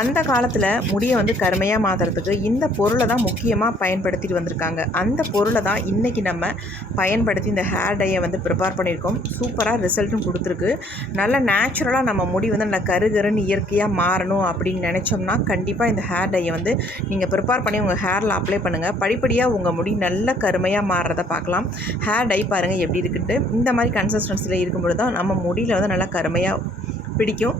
அந்த காலத்தில் முடியை வந்து கருமையாக மாற்றுறதுக்கு இந்த பொருளை தான் முக்கியமாக பயன்படுத்திட்டு வந்திருக்காங்க. அந்த பொருளை தான் இன்றைக்கி நம்ம பயன்படுத்தி இந்த ஹேர் டையை வந்து ப்ரிப்பேர் பண்ணியிருக்கோம். சூப்பராக ரிசல்ட்டும் கொடுத்துருக்கு. நல்ல நேச்சுரலாக நம்ம முடி வந்து நல்லா கருகருன்னு இயற்கையாக மாறணும் அப்படின்னு நினச்சோம்னா கண்டிப்பாக இந்த ஹேர் டையை வந்து நீங்கள் ப்ரிப்பேர் பண்ணி உங்கள் ஹேரில் அப்ளை பண்ணுங்கள் படிப்படியாக உங்கள் முடி நல்ல கருமையாக மாறுறதை பார்க்கலாம். ஹேர் டை பாருங்கள் எப்படி இருக்குன்ட்டு. இந்த மாதிரி கன்சிஸ்டன்சியில் இருக்கும்பொழுது தான் நம்ம முடியில் வந்து நல்லா கருமையாக பிடிக்கும்.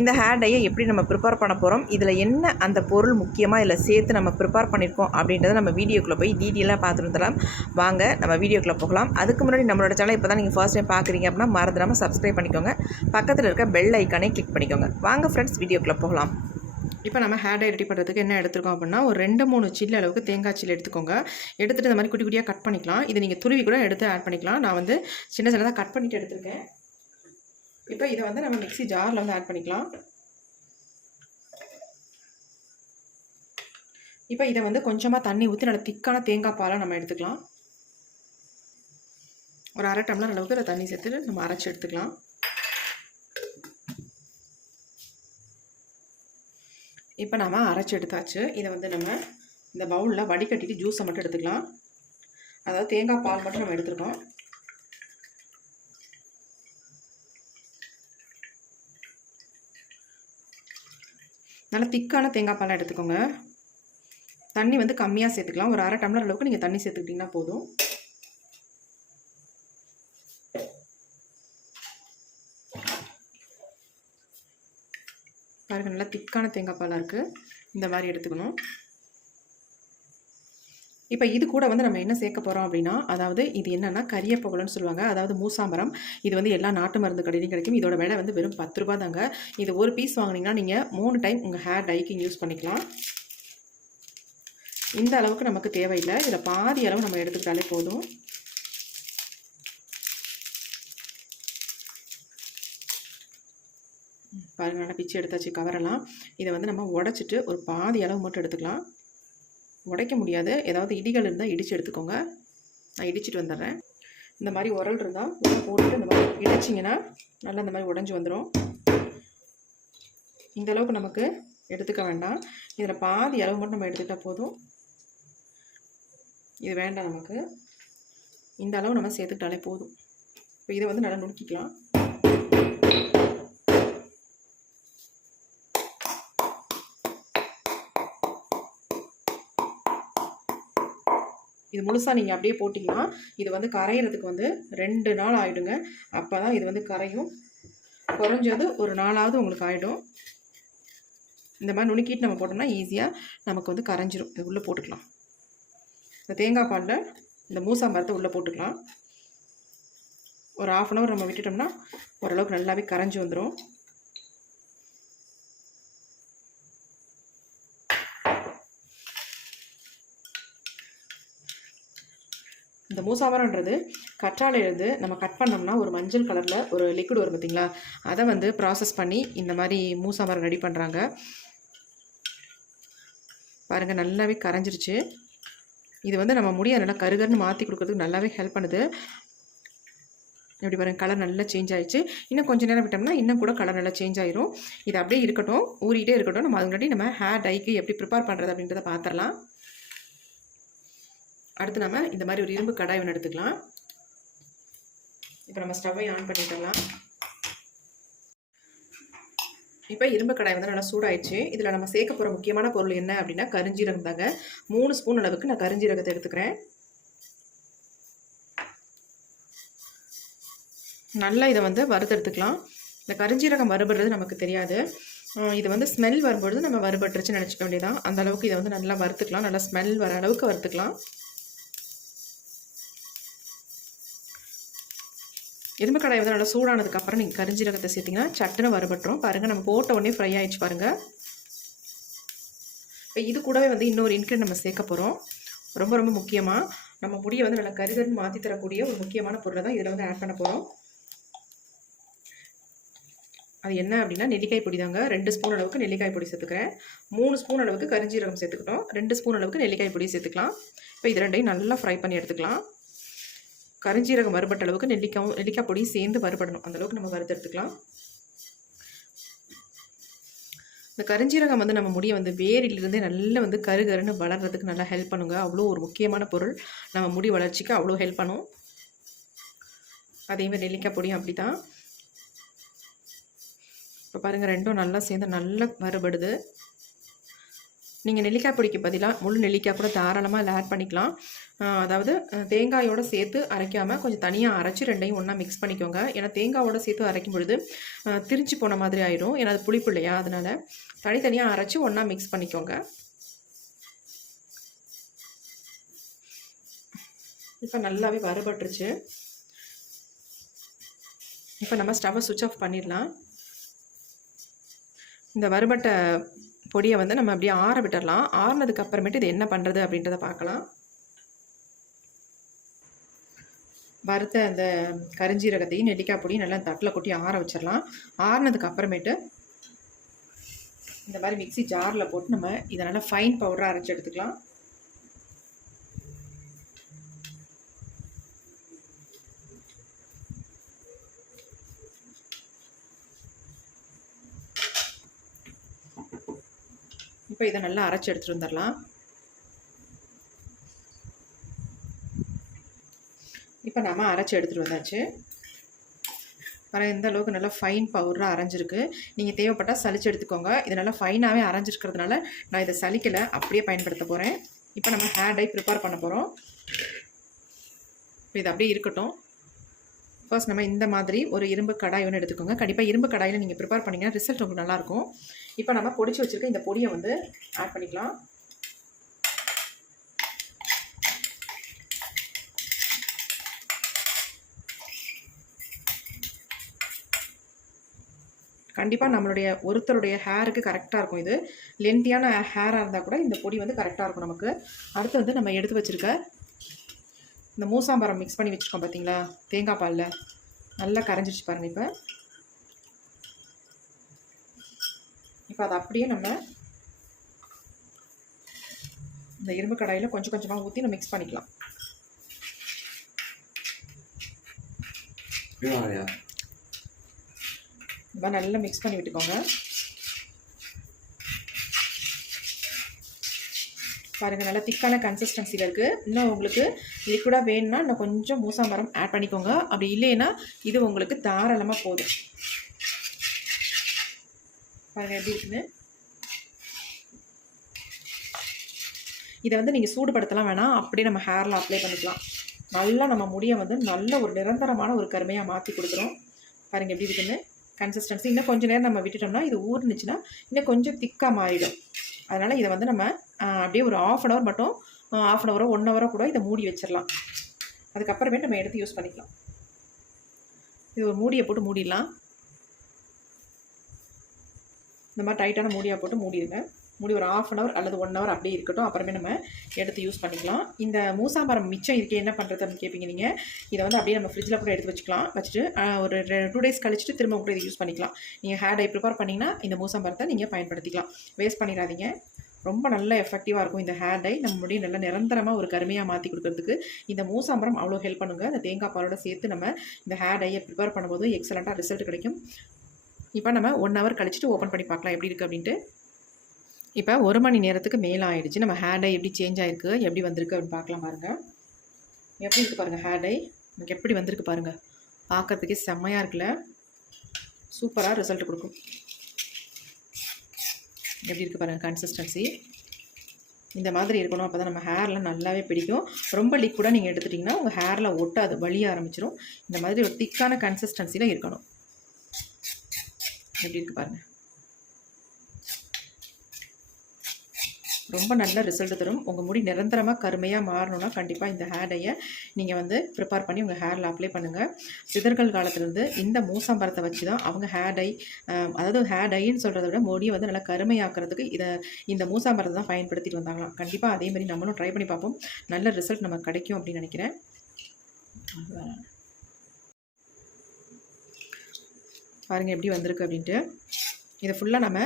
இந்த ஹேர் டையை எப்படி நம்ம ப்ரிப்பேர் பண்ண போகிறோம் இதில் என்ன அந்த பொருள் முக்கியமாக இதில் சேர்த்து நம்ம ப்ரிப்பேர் பண்ணியிருக்கோம் அப்படின்றத நம்ம வீடியோக்குள்ளே போய் டீட்டெயிலாக பார்த்துட்டு வாங்க நம்ம வீடியோக்குள்ளே போகலாம். அதுக்கு முன்னாடி நம்மளோட சேனல் இப்போ தான் நீங்கள் ஃபர்ஸ்ட் டைம் பார்க்குறீங்க அப்படின்னா மறந்துடாமல் சப்ஸ்கிரைப் பண்ணிக்கோங்க. பக்கத்தில் இருக்க பெல் ஐக்கானே கிளிக் பண்ணிக்கோங்க. வாங்க ஃப்ரெண்ட்ஸ் வீடியோக்குள்ளே போகலாம். இப்போ நம்ம ஹேர் டை ரெடி பண்ணுறதுக்கு என்ன எடுத்துருக்கோம் அப்படின்னா ஒரு ரெண்டு மூணு சில்லு அளவுக்கு தேங்காய் சில்லு எடுத்துக்கோங்க. எடுத்துகிட்டு இந்த மாதிரி குட்டி குட்டியாக கட் பண்ணிக்கலாம். இது நீங்கள் துருவி கூட எடுத்து ஆட் பண்ணிக்கலாம். நான் வந்து சின்ன சின்னதாக கட் பண்ணிவிட்டு எடுத்துருக்கேன். இப்போ இதை வந்து நம்ம மிக்சி ஜாரில் வந்து ஆட் பண்ணிக்கலாம். இப்போ இதை வந்து கொஞ்சமாக தண்ணி ஊற்றி நல்லா திக்கான தேங்காய் பாலாக நம்ம எடுத்துக்கலாம். ஒரு அரை டம்ளர் அளவுக்கு தண்ணி சேர்த்து நம்ம அரைச்சி எடுத்துக்கலாம். இப்போ நம்ம அரைச்சி எடுத்தாச்சு. இதை வந்து நம்ம இந்த பவுலில் வடிகட்டிட்டு ஜூஸை மட்டும் எடுத்துக்கலாம். அதாவது தேங்காய் பால் மட்டும் நம்ம எடுத்துருக்கோம். நல்லா திக்கான தேங்காய் பாலாக எடுத்துக்கோங்க. தண்ணி வந்து கம்மியாக சேர்த்துக்கலாம். ஒரு அரை டம்ளர் அளவுக்கு நீங்கள் தண்ணி சேர்த்துக்கிட்டிங்கன்னா போதும். பாருங்கள் நல்லா திக்கான தேங்காய் பாலாக இருக்குது இந்த மாதிரி எடுத்துக்கணும். இப்போ இது கூட வந்து நம்ம என்ன சேர்க்க போகிறோம் அப்படின்னா அதாவது இது என்னென்னா கரியப்பவளம்னு சொல்லுவாங்க. அதாவது மூசாம்பரம். இது வந்து எல்லா நாட்டு மருந்து கடையிலையும் கிடைக்கும். இதோட விலை வந்து வெறும் பத்து ரூபா தாங்க இது ஒரு பீஸ் வாங்கினீங்கன்னா நீங்கள் மூணு டைம் உங்கள் ஹேர் டைக்கிங் யூஸ் பண்ணிக்கலாம். இந்த அளவுக்கு நமக்கு தேவையில்லை. இதில் பாதி அளவு நம்ம எடுத்துக்கிட்டாலே போதும். பாருங்கள் நல்லா பிச்சு எடுத்தாச்சு கவரெல்லாம். இதை வந்து நம்ம உடச்சிட்டு ஒரு பாதி அளவு மட்டும் எடுத்துக்கலாம். உடைக்க முடியாது. ஏதாவது இடிகள் இருந்தால் இடித்து எடுத்துக்கோங்க. நான் இடிச்சிட்டு வந்துடுறேன். இந்த மாதிரி உரல் இருந்தால் உள்ள போட்டுட்டு இந்த மாதிரி இடிச்சிங்கன்னா நல்லா இந்த மாதிரி உடஞ்சி வந்துடும் இந்த அளவுக்கு நமக்கு எடுத்துக்க வேண்டாம். இதில் பாதி அளவு மட்டும் நம்ம எடுத்துக்கிட்டால் போதும். இது வேண்டாம் நமக்கு. இந்த அளவு நம்ம சேர்த்துக்கிட்டாலே போதும். இப்போ இதை வந்து நல்லா நுணுக்கிக்கலாம். இது முழுசாக நீங்கள் அப்படியே போட்டிங்கன்னா இது வந்து கரையிறதுக்கு வந்து ரெண்டு நாள் ஆகிடுங்க அப்போ தான் இது வந்து கரையும். குறைஞ்சது ஒரு நாளாவது உங்களுக்கு ஆகிடும் இந்த மாதிரி நுணுக்கிட்டு நம்ம போட்டோம்னா ஈஸியாக நமக்கு வந்து கரைஞ்சிரும். இது உள்ளே போட்டுக்கலாம். இந்த தேங்காய் பாலில் இந்த மூசாம்பரத்தை உள்ளே போட்டுக்கலாம். ஒரு ஆஃப் அன் ஹவர் நம்ம விட்டுட்டோம்னா ஓரளவுக்கு நல்லாவே கரைஞ்சி வந்துடும் இந்த மூசாமரம்ன்றது கற்றாழையிலிருந்து நம்ம கட் பண்ணோம்னா ஒரு மஞ்சள் கலரில் ஒரு லிக்விட் வரும் பார்த்திங்களா அதை வந்து ப்ராசஸ் பண்ணி இந்த மாதிரி மூசாமரம் ரெடி பண்ணுறாங்க பாருங்கள் நல்லாவே கரைஞ்சிருச்சு. இது வந்து நம்ம முடியை நல்லா கருகருன்னு மாற்றி கொடுக்கறதுக்கு நல்லாவே ஹெல்ப் பண்ணுது. எப்படி பாருங்கள் கலர் நல்லா சேஞ்ச் ஆகிடுச்சு இன்னும் கொஞ்சம் நேரம் விட்டோம்னா இன்னும் கூட கலர் நல்லா சேஞ்ச் ஆயிரும். இது அப்படியே இருக்கட்டும் ஊறிகிட்டே இருக்கட்டும். நம்ம அதுங்காட்டி நம்ம ஹேர் டைக்கு எப்படி ப்ரிப்பேர் பண்ணுறது அப்படின்றத பார்த்துடலாம். அடுத்து நம்ம இந்த மாதிரி ஒரு இரும்பு கடாய் ஒன்று எடுத்துக்கலாம். இப்போ நம்ம ஸ்டவ்வை ஆன் பண்ணிக்கலாம் இப்போ இரும்பு கடாய் வந்து நல்லா சூடாயிடுச்சு. இதில் நம்ம சேர்க்க போகிற முக்கியமான பொருள் என்ன அப்படின்னா கரிஞ்சீரகம் தாங்க. மூணு ஸ்பூன் அளவுக்கு நான் கரிஞ்சீரகத்தை எடுத்துக்கிறேன். நல்லா இதை வந்து வறுத்தெடுத்துக்கலாம். இந்த கரிஞ்சீரகம் வறுபடுறது நமக்கு தெரியாது. இது வந்து ஸ்மெல் வரும்பொழுது நம்ம வறுபட்டுருச்சுன்னு நினச்சிக்க வேண்டியதான் அந்த அளவுக்கு இதை வந்து நல்லா வறுத்துக்கலாம். நல்லா ஸ்மெல் வர அளவுக்கு வறுத்துக்கலாம். இரும்பு கடாய் வந்து நல்லா சூடானதுக்கப்புறம் நீங்கள் கரிஞ்சீரகத்தை சேர்த்திங்கன்னா சட்டுன்னு வறுபட்டுரும். பாருங்கள் நம்ம போட்ட உடனே ஃப்ரை ஆகிடுச்சு பாருங்கள் இப்போ இது கூடவே வந்து இன்னொரு இன்க்ரீட் நம்ம சேர்க்க போகிறோம் ரொம்ப ரொம்ப முக்கியமாக நம்ம முடியை வந்து நல்லா கருகருன்னு மாற்றி தரக்கூடிய ஒரு முக்கியமான பொருளை தான் இதில் வந்து ஆட் பண்ண போகிறோம் அது என்ன அப்படின்னா நெல்லிக்காய் பொடி தாங்க. ரெண்டு ஸ்பூன் அளவுக்கு நெல்லிக்காய் பொடி சேர்த்துக்கிறேன். மூணு ஸ்பூன் அளவுக்கு கரிஞ்சீரகம் சேர்த்துக்கிட்டோம். ரெண்டு ஸ்பூன் அளவுக்கு நெல்லிக்காய் பொடி சேர்த்துக்கலாம். இப்போ இது ரெண்டையும் நல்லா ஃப்ரை பண்ணி எடுத்துக்கலாம். கரிஞ்சீரகம் வறுபட்ட அளவுக்கு நெல்லிக்காயும் நெல்லிக்காய் பொடியும் சேர்ந்து வறுபடணும். அந்தளவுக்கு நம்ம வறுத்தெடுத்துக்கலாம். இந்த கருஞ்சீரகம் வந்து நம்ம முடியை வந்து வேரிலிருந்தே நல்லா வந்து கரு கருன்னு வளர்கிறதுக்கு நல்லா ஹெல்ப் பண்ணுங்க. அவ்வளோ ஒரு முக்கியமான பொருள். நம்ம முடி வளர்ச்சிக்கு அவ்வளோ ஹெல்ப் பண்ணும். அதே மாதிரி நெல்லிக்காய் பொடியும் அப்படி தான் இப்போ பாருங்கள் ரெண்டும் நல்லா சேர்ந்து நல்லா வறுபடுது. நீங்கள் நெல்லிக்காய் பொடிக்கு பதிலாக முழு நெல்லிக்காய் கூட தாராளமாக இதில் ஆட் பண்ணிக்கலாம். அதாவது தேங்காயோடு சேர்த்து அரைக்காமல் கொஞ்சம் தனியாக அரைச்சி ரெண்டையும் ஒன்றா மிக்ஸ் பண்ணிக்கோங்க. ஏன்னா தேங்காயோட சேர்த்து அரைக்கும் பொழுது ஆஹ் திரிஞ்சு போன மாதிரி ஆயிடும். ஏன்னா அது புளிப்பு இல்லையா? அதனால் தனித்தனியாக அரைச்சி ஒன்றா மிக்ஸ் பண்ணிக்கோங்க. இப்போ நல்லாவே வறுபட்டுருச்சு. இப்போ நம்ம ஸ்டவ்வை சுவிட்ச் ஆஃப் பண்ணிடலாம். இந்த வறுபட்ட பொடியை வந்து நம்ம அப்படியே ஆற விட்டுடலாம் ஆறுனதுக்கு அப்புறமேட்டு இது என்ன பண்ணுறது அப்படின்றத பார்க்கலாம். வறுத்த அந்த கரிஞ்சீரகத்தையும் நெல்லிக்காய் பொடியும் நல்லா தட்டில் கொட்டி ஆற வச்சிடலாம். ஆறுனதுக்கு அப்புறமேட்டு இந்த மாதிரி மிக்ஸி ஜாரில் போட்டு நம்ம இதை நல்லா ஃபைன் பவுடராக அரைச்சி எடுத்துக்கலாம். இப்போ இதை நல்லா அரைச்சி எடுத்துகிட்டு வந்துடலாம் இப்போ நாம் அரைச்சி எடுத்துகிட்டு வந்தாச்சு. வர இந்த அளவுக்கு நல்லா ஃபைன் பவுடராக அரைஞ்சிருக்கு. நீங்கள் தேவைப்பட்டால் சளிச்சு எடுத்துக்கோங்க. இது நல்லா ஃபைனாகவே அரைஞ்சிருக்கிறதுனால நான் இதை சலிக்கலை அப்படியே பயன்படுத்த போகிறேன் இப்போ நம்ம ஹேர் டை ப்ரிப்பேர் பண்ண போகிறோம் இப்போ இது அப்படியே இருக்கட்டும். ஃபர்ஸ்ட் நம்ம இந்த மாதிரி ஒரு இரும்பு கடாய் ஒன்று எடுத்துக்கோங்க. கண்டிப்பாக இரும்பு கடாயில் நீங்கள் ப்ரிப்பேர் பண்ணிங்கன்னா ரிசல்ட் உங்களுக்கு நல்லாயிருக்கும் இப்போ நம்ம பொடிச்சு வச்சுருக்க இந்த பொடியை வந்து ஆட் பண்ணிக்கலாம். கண்டிப்பாக நம்மளுடைய ஒருத்தருடைய ஹேருக்கு கரெக்டாக இருக்கும் இது. லென்த்தியான ஹேராக இருந்தால் கூட இந்த பொடி வந்து கரெக்டாக இருக்கும் நமக்கு. அடுத்து வந்து நம்ம எடுத்து வச்சுருக்க இந்த மூசாம்பரம் மிக்ஸ் பண்ணி வச்சுருக்கோம் பார்த்தீங்களா தேங்காய் பாலில். நல்லா கரைஞ்சிருச்சு பாருங்கள் இப்போ. இப்போ அதை அப்படியே நம்ம இந்த இரும்பு கடாயில் கொஞ்சம் கொஞ்சமாக ஊற்றி நம்ம மிக்ஸ் பண்ணிக்கலாம். இந்த மாதிரி நல்லா மிக்ஸ் பண்ணி விட்டுக்கோங்க. பாருங்கள் நல்லா திக்கான கன்சிஸ்டன்சியில் இருக்குது இன்னும் உங்களுக்கு லிக்விடாக வேணும்னா இன்னும் கொஞ்சம் மூசாமரம் ஆட் பண்ணிக்கோங்க. அப்படி இல்லைன்னா இது உங்களுக்கு தாராளமாக போதும். பாருங்கள் எப்படி இருக்குன்னு. இதை வந்து நீங்கள் சூடுபடுத்தலாம் வேணாம். அப்படியே நம்ம ஹேரில் அப்ளை பண்ணிக்கலாம். நல்லா நம்ம முடியை வந்து நல்ல ஒரு நிரந்தரமான ஒரு கருமையாக மாற்றி கொடுக்குறோம். பாருங்கள் எப்படி இருக்குன்னு. கன்சிஸ்டன்சி இன்னும் கொஞ்சம் நேரம் நம்ம விட்டுட்டோம்னா இது ஊர்னுச்சுன்னா இன்னும் கொஞ்சம் திக்காக மாறிடும். அதனால் இதை வந்து நம்ம அப்படியே ஒரு ஆஃப் அன் ஹவர் மட்டும் ஆஃப் அன் ஹவரோ ஒன் ஹவரோ கூட இதை மூடி வச்சிடலாம். அதுக்கப்புறமே நம்ம எடுத்து யூஸ் பண்ணிக்கலாம். இது ஒரு மூடியை போட்டு மூடிடலாம். இந்த மாதிரி டைட்டான மூடியாக போட்டு மூடிடுங்க மூடி ஒரு ஆஃப் அன் ஹவர் அல்லது ஒன் ஹவர் அப்படியே இருக்கட்டும். அப்புறமே நம்ம எடுத்து யூஸ் பண்ணிக்கலாம். இந்த மூசாம்பரம் மிச்சம் இருக்கே என்ன பண்ணுறது அப்படின்னு கேட்பீங்க நீங்கள் இதை வந்து அப்படியே நம்ம ஃப்ரிட்ஜில் கூட எடுத்து வச்சுக்கலாம். வச்சுட்டு ஒரு டூ டேஸ் கழிச்சுட்டு திரும்ப கூட இதை யூஸ் பண்ணிக்கலாம். நீங்கள் ஹேர் டை ப்ரிப்பேர் பண்ணிங்கன்னா இந்த மூசாம்பரத்தை நீங்கள் பயன்படுத்திக்கலாம். வேஸ்ட் பண்ணிடாதீங்க. ரொம்ப நல்ல எஃபெக்டிவாக இருக்கும் இந்த ஹேர் டை நம்ம முடியும் நல்லா நிரந்தரமாக ஒரு கருமையாக மாற்றி கொடுக்கறதுக்கு. இந்த மூசாம்பரம் அவ்வளோ ஹெல்ப் பண்ணுங்கள் இந்த தேங்காய் பாலோட சேர்த்து நம்ம இந்த ஹேர் டையை ப்ரிப்பேர் பண்ணும்போது எக்ஸலண்ட்டாக ரிசல்ட் கிடைக்கும். இப்போ நம்ம ஒன் ஹவர் கழிச்சுட்டு ஓப்பன் பண்ணி பார்க்கலாம். எப்படி இருக்குது அப்படின்ட்டு. இப்போ ஒரு மணி நேரத்துக்கு மேலே ஆகிடுச்சு நம்ம ஹேர் டை எப்படி சேஞ்ச் ஆகிருக்கு எப்படி வந்திருக்கு அப்படின்னு பார்க்கலாம் பாருங்கள் எப்படி இருக்குது பாருங்கள் ஹேர் டை நமக்கு எப்படி வந்திருக்கு பாருங்கள் பார்க்கறதுக்கே செம்மையாக இருக்குல்ல. சூப்பராக ரிசல்ட் கொடுக்கும். எப்படி இருக்குது பாருங்கள் கன்சிஸ்டன்சி இந்த மாதிரி இருக்கணும். அப்போ தான் நம்ம ஹேரில் நல்லாவே பிடிக்கும். ரொம்ப லிக்விடாக நீங்கள் எடுத்துட்டிங்கன்னா உங்கள் ஹேரில் ஒட்டாது வழிய ஆரம்பிச்சிடும் இந்த மாதிரி ஒரு திக்கான கன்சிஸ்டன்சியில் இருக்கணும். எப்படி இருக்குது பாருங்கள் ரொம்ப நல்ல ரிசல்ட் தரும். உங்கள் முடி நிரந்தரமாக கருமையாக மாறணும்னா கண்டிப்பாக இந்த ஹேர் டையை நீங்கள் வந்து ப்ரிப்பேர் பண்ணி உங்கள் ஹேரில் அப்ளை பண்ணுங்கள் சிதர்கள் காலத்துலேருந்து இந்த மூசம்பரத்தை வச்சு தான் அவங்க ஹேர் டை அதாவது ஹேர் டைன்னு சொல்கிறத விட முடியை வந்து நல்லா கருமையாக்குறதுக்கு இதை இந்த மூசாம்பரத்தை தான் பயன்படுத்திட்டு வந்தாங்களாம். கண்டிப்பாக அதே மாதிரி நம்மளும் ட்ரை பண்ணி பார்ப்போம். நல்ல ரிசல்ட் நமக்கு கிடைக்கும் அப்படின்னு நினைக்கிறேன். பாருங்கள் எப்படி வந்திருக்கு அப்படின்ட்டு. இதை ஃபுல்லாக நம்ம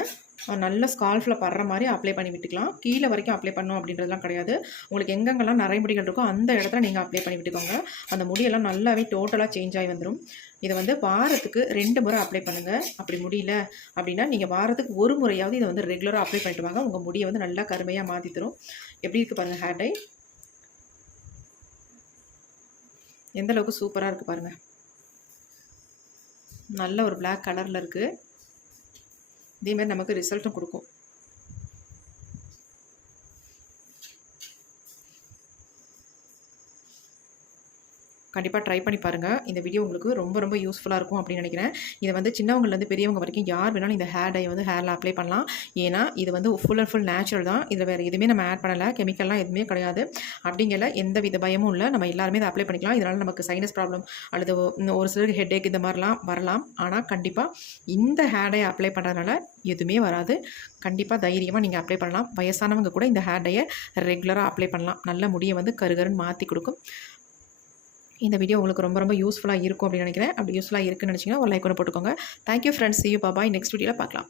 நல்ல ஸ்கால்ஃபில் படுற மாதிரி அப்ளை பண்ணி விட்டுக்கலாம். கீழே வரைக்கும் அப்ளை பண்ணோம் அப்படின்றதுலாம் கிடையாது. உங்களுக்கு எங்கெங்கெல்லாம் நிறைய முடிகள் இருக்கோ அந்த இடத்துல நீங்கள் அப்ளை பண்ணி விட்டுக்கோங்க. அந்த முடியெல்லாம் நல்லாவே டோட்டலாக சேஞ்ச் ஆகி வந்துடும் இதை வந்து வாரத்துக்கு ரெண்டு முறை அப்ளை பண்ணுங்கள் அப்படி முடியல அப்படின்னா நீங்கள் வாரத்துக்கு ஒரு முறையாவது இதை வந்து ரெகுலராக அப்ளை பண்ணிட்டு வாங்க. உங்கள் முடியை வந்து நல்லா கருமையாக மாற்றி தரும். எப்படி இருக்குது பாருங்கள் ஹேர் டை எந்த அளவுக்கு சூப்பராக இருக்குது பாருங்கள் நல்ல ஒரு பிளாக் கலரில் இருக்குது இதேமாரி நமக்கு ரிசல்ட்டும் கொடுக்கும். கண்டிப்பாக ட்ரை பண்ணி பாருங்கள் இந்த வீடியோ உங்களுக்கு ரொம்ப ரொம்ப யூஸ்ஃபுல்லாக இருக்கும் அப்படின்னு நினைக்கிறேன். இதை வந்து சின்னவங்கலேருந்து பெரியவங்க வரைக்கும் யார் வேணாலும் இந்த ஹேர் டை வந்து ஹேரில் அப்ளை பண்ணலாம். ஏன்னா இது வந்து ஃபுல் அண்ட் ஃபுல் நேச்சுரல் தான். இதில் வேறு எதுவுமே நம்ம ஆட் பண்ணலை. கெமிக்கல்லாம் எதுவுமே கிடையாது. அப்படிங்கிற எந்த வித பயமும் இல்லை. நம்ம எல்லாருமே இதை அப்ளை பண்ணிக்கலாம். இதனால் நமக்கு சைனஸ் ப்ராப்ளம் அல்லது ஒரு சிலருக்கு ஹெட்டேக் இந்த மாதிரிலாம் வரலாம். ஆனால் கண்டிப்பாக இந்த ஹேர் டை அப்ளை பண்ணுறதுனால எதுவுமே வராது. கண்டிப்பாக தைரியமாக நீங்கள் அப்ளை பண்ணலாம். வயசானவங்க கூட இந்த ஹேர் டையை ரெகுலராக அப்ளை பண்ணலாம். நல்ல முடியை வந்து கருகருன்னு மாற்றி கொடுக்கும். இந்த வீடியோ உங்களுக்கு ரொம்ப ரொம்ப யூஸ்ஃபுல்லாக இருக்கும் அப்படின்னு நினைக்கிறேன். அப்படி யூஸ்ஃபுல்லாக இருக்குன்னு நினச்சிங்கன்னா ஒரு லைக் கூட போட்டுக்கோங்க. Thank you friends you bye bye next வீடியோவில் பார்க்கலாம்.